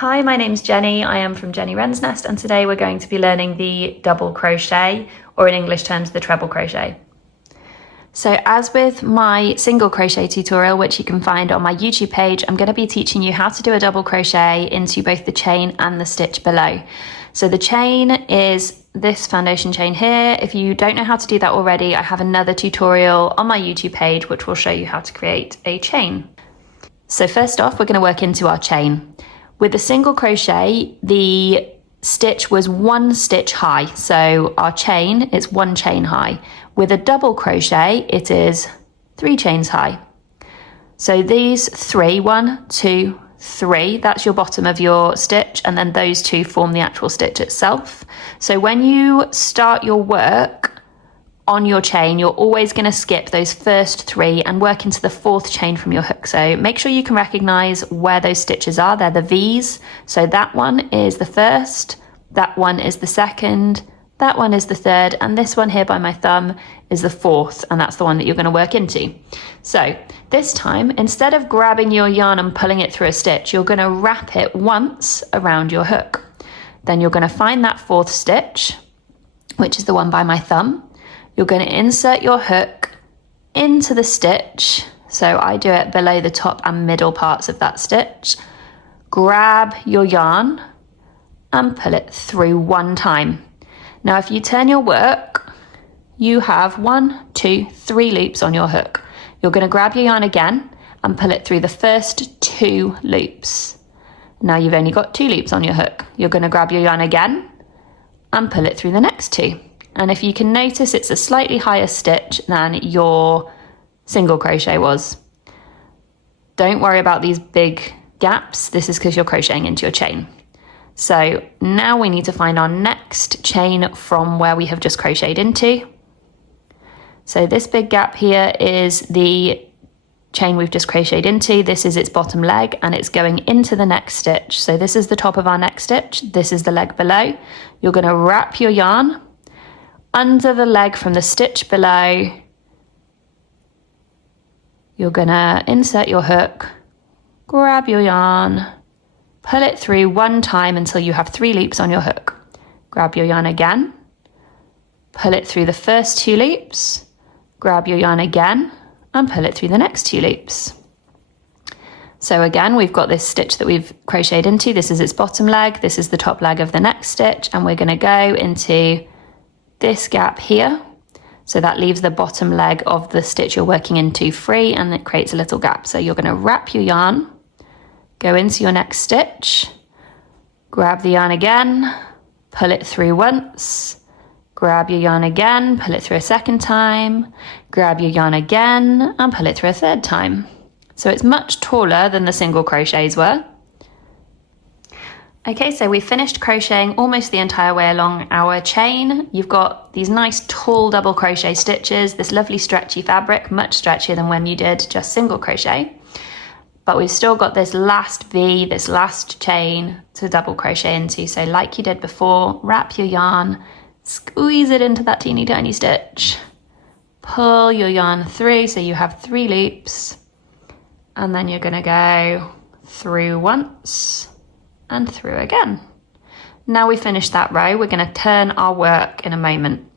Hi, my name's Jenny. I am from Jenny Wren's Nest, and today we're going to be learning the double crochet, or in English terms, the treble crochet. So as with my single crochet tutorial, which you can find on my YouTube page, I'm going to be teaching you how to do a double crochet into both the chain and the stitch below. So the chain is this foundation chain here. If you don't know how to do that already, I have another tutorial on my YouTube page which will show you how to create a chain. So first off, we're going to work into our chain. With a single crochet, the stitch was 1 stitch high, so our chain is 1 chain high. With a double crochet, it is 3 chains high. So these 3, 1, 2, 3, that's your bottom of your stitch, and then those 2 form the actual stitch itself. So when you start your work on your chain, you're always going to skip those first 3 and work into the 4th chain from your hook. So make sure you can recognize where those stitches are. They're the V's. So that one is the first, that one is the second, that one is the third, and this one here by my thumb is the 4th, and that's the one that you're going to work into. So this time, instead of grabbing your yarn and pulling it through a stitch, you're going to wrap it once around your hook. Then you're going to find that 4th stitch, which is the one by my thumb. You're going to insert your hook into the stitch. So I do it below the top and middle parts of that stitch. Grab your yarn and pull it through 1 time. Now, if you turn your work, you have 1, 2, 3 loops on your hook. You're going to grab your yarn again and pull it through the first 2 loops. Now you've only got 2 loops on your hook. You're going to grab your yarn again and pull it through the next 2. And if you can notice, it's a slightly higher stitch than your single crochet was. Don't worry about these big gaps. This is because you're crocheting into your chain. So now we need to find our next chain from where we have just crocheted into. So this big gap here is the chain we've just crocheted into. This is its bottom leg and it's going into the next stitch. So this is the top of our next stitch. This is the leg below. You're going to wrap your yarn under the leg from the stitch below. You're gonna insert your hook, grab your yarn, pull it through 1 time until you have 3 loops on your hook. Grab your yarn again, pull it through the first 2 loops, grab your yarn again, and pull it through the next 2 loops. So again, we've got this stitch that we've crocheted into. This is its bottom leg, this is the top leg of the next stitch, and we're gonna go into this gap here. So that leaves the bottom leg of the stitch you're working into free, and it creates a little gap. So you're going to wrap your yarn, go into your next stitch, grab the yarn again, pull it through once, grab your yarn again, pull it through a second time, grab your yarn again and pull it through a third time. So it's much taller than the single crochets were. Okay, so we finished crocheting almost the entire way along our chain. You've got these nice tall double crochet stitches, this lovely stretchy fabric, much stretchier than when you did just single crochet. But we've still got this last V, this last chain to double crochet into. So like you did before, wrap your yarn, squeeze it into that teeny tiny stitch, pull your yarn through so you have 3 loops, and then you're gonna go through once, and through again. Now we finished that row, we're going to turn our work in a moment.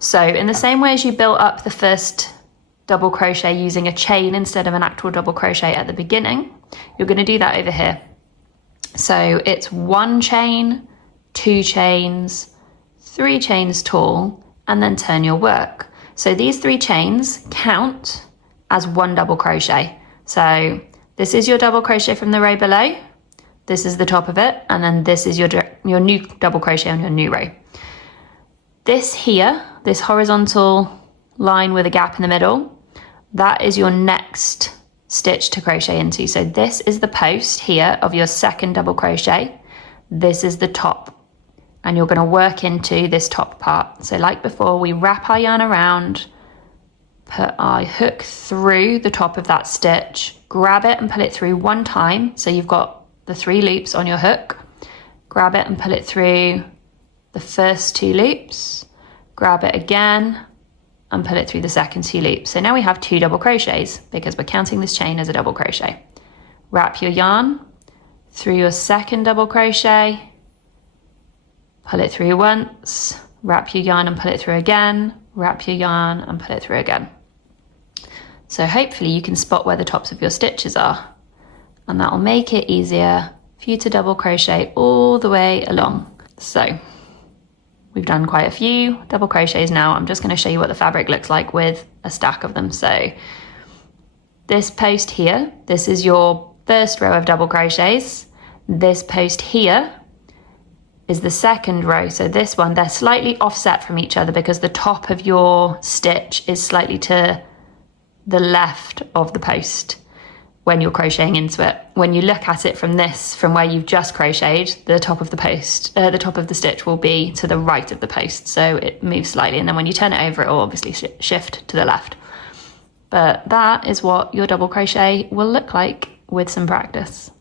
So in the same way as you built up the first double crochet using a chain instead of an actual double crochet at the beginning, you're going to do that over here. So it's 1 chain, 2 chains, 3 chains tall, and then turn your work. So these 3 chains count as 1 double crochet. So this is your double crochet from the row below. This is the top of it, and then this is your new double crochet on your new row. This here, this horizontal line with a gap in the middle, that is your next stitch to crochet into. So this is the post here of your second double crochet. This is the top, and you're going to work into this top part. So like before, we wrap our yarn around, put our hook through the top of that stitch, grab it and pull it through 1 time. So you've got the 3 loops on your hook, grab it and pull it through the first 2 loops, grab it again and pull it through the second 2 loops. So now we have 2 double crochets because we're counting this chain as a double crochet. Wrap your yarn through your second double crochet, pull it through once, wrap your yarn and pull it through again, wrap your yarn and pull it through again. So hopefully you can spot where the tops of your stitches are, and that will make it easier for you to double crochet all the way along. So we've done quite a few double crochets now. I'm just going to show you what the fabric looks like with a stack of them. So this post here, this is your first row of double crochets. This post here is the second row. So this one, they're slightly offset from each other because the top of your stitch is slightly to the left of the post when you're crocheting into it. When you look at it from where you've just crocheted, the top of the post, the top of the stitch will be to the right of the post. So it moves slightly, and then when you turn it over, it will obviously shift to the left. But that is what your double crochet will look like with some practice.